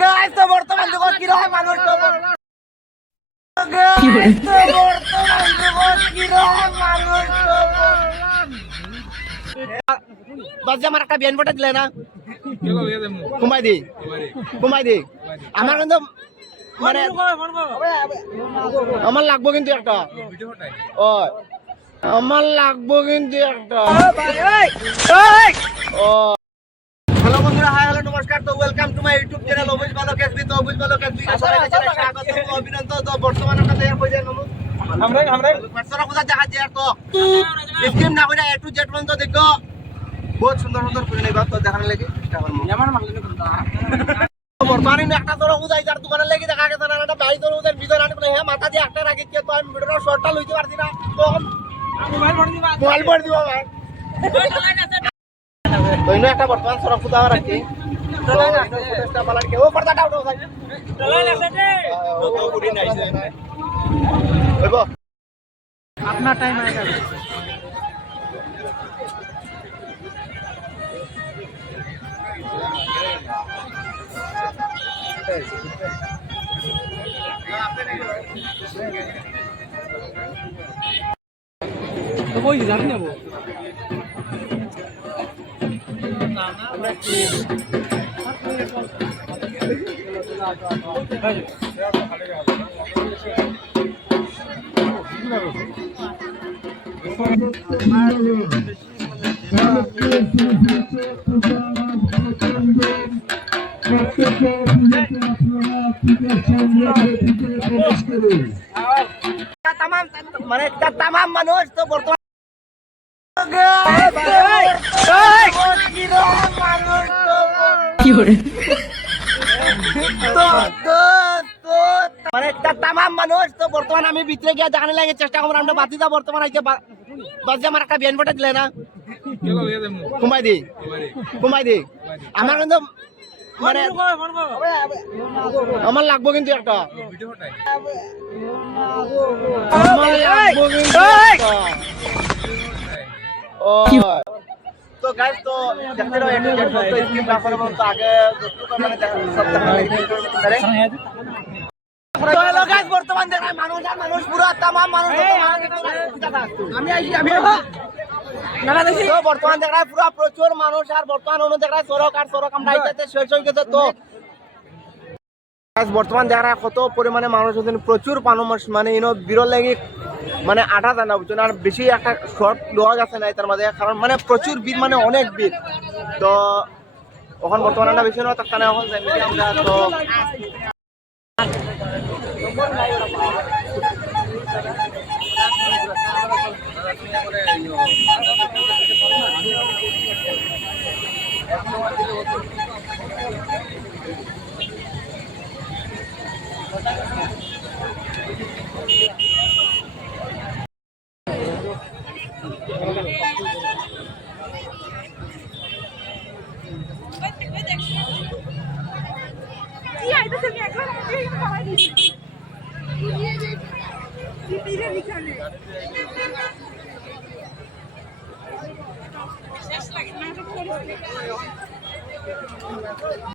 Guys তো বর্তমান যুগত কি রকম মানুষ তো গাইস তো বর্তমান যুগত কি রকম মানুষ তো বাস যে আমার একটা বিয়ান ফটো দিলে না কুমাই দি আমার কিন্তু মানে আমার লাগবো কিন্তু একটা ও আমার লাগবো কিন্তু একটা ও হ্যালো বন্ধুরা, হাই হ্যালো নমস্কার। তো welcome to my YouTube channel অবুজ বালক এসবি। তো অবুজ বালক এসবি আসলে স্বাগত ও অভিনন্দন। তো বর্তমানে একটা দেয়া কই যায় নমু আমরা পাঁচরা কথা দেখা যায়। তো স্কিম না কইরা এ টু জেড পর্যন্ত দেখো, বহুত সুন্দর সুন্দর করে নেবা। তো দেখার লাগি চেষ্টা করব। আমার মানলে কোনটা বর্তমানে একটা তোর উদাই যার দোকানে লাগি দেখা গেছে না, একটা ভাই তোর উদাই ভিতর আনি বলে হ্যাঁ মাথা দিয়ে একটা রাখি কে। তো আমি ভিডিওর শর্টটা লইতে পারছি না, তো মোবাইল পড় দিবা ভাই। তো ইনো একটা বর্তমান সরক ফুটা রাখি। তো ইনো ফুটেজটা বালার কে ও পর্দাটা উঠাও ভাই। চলাই লাগছে রে ও গুডি নাইছে হইবো আপনার টাইম আইগা। তো কই যাবি না বো আমরা কি तमाम মানুষ তো বর্তমান মানে তামাম মানুষ তো বর্তমান আমি ভিতরে গিয়ে জানানে লাগে চেষ্টা করবো। আমরা বাতিদা বর্তমান আইতে বাস যে আমার একটা বিয়ান ফটো দিলে না কুমাই দি আমার কিন্তু মানে আমার লাগবো কিন্তু একটা আমার লাগবো কিন্তু ও তো গাইস তো দেখতে রো এটু জেড তো স্কিম না করব। তো আগে মানে সব দেখা লাগে তো হ্যালো গাইস, বর্তমান দেখা মানুষ আর মানুষ পুরো तमाम মানুষ আমি আইছি আমি না দেখি। তো বর্তমান দেখা পুরো প্রচুর মানুষ আর বর্তমান অনু দেখা সড়ক আর সড়ক আমরা আইতে শেষ হয়ে গেছে। তো গাইস বর্তমান দেখা কত পরিমাণে মানুষ আছেন, প্রচুর মানুষ মানে ইনো বিরল লাগি মানে আঠা জানা বুঝছেন। আর বেশি একটা শর্ট লোয়া গেছে না তার মাঝে, কারণ মানে প্রচুর ভিড় মানে অনেক ভিড়। তো এখন বর্তমানে না বেশি নয় তার এখন যাই আমরা। তো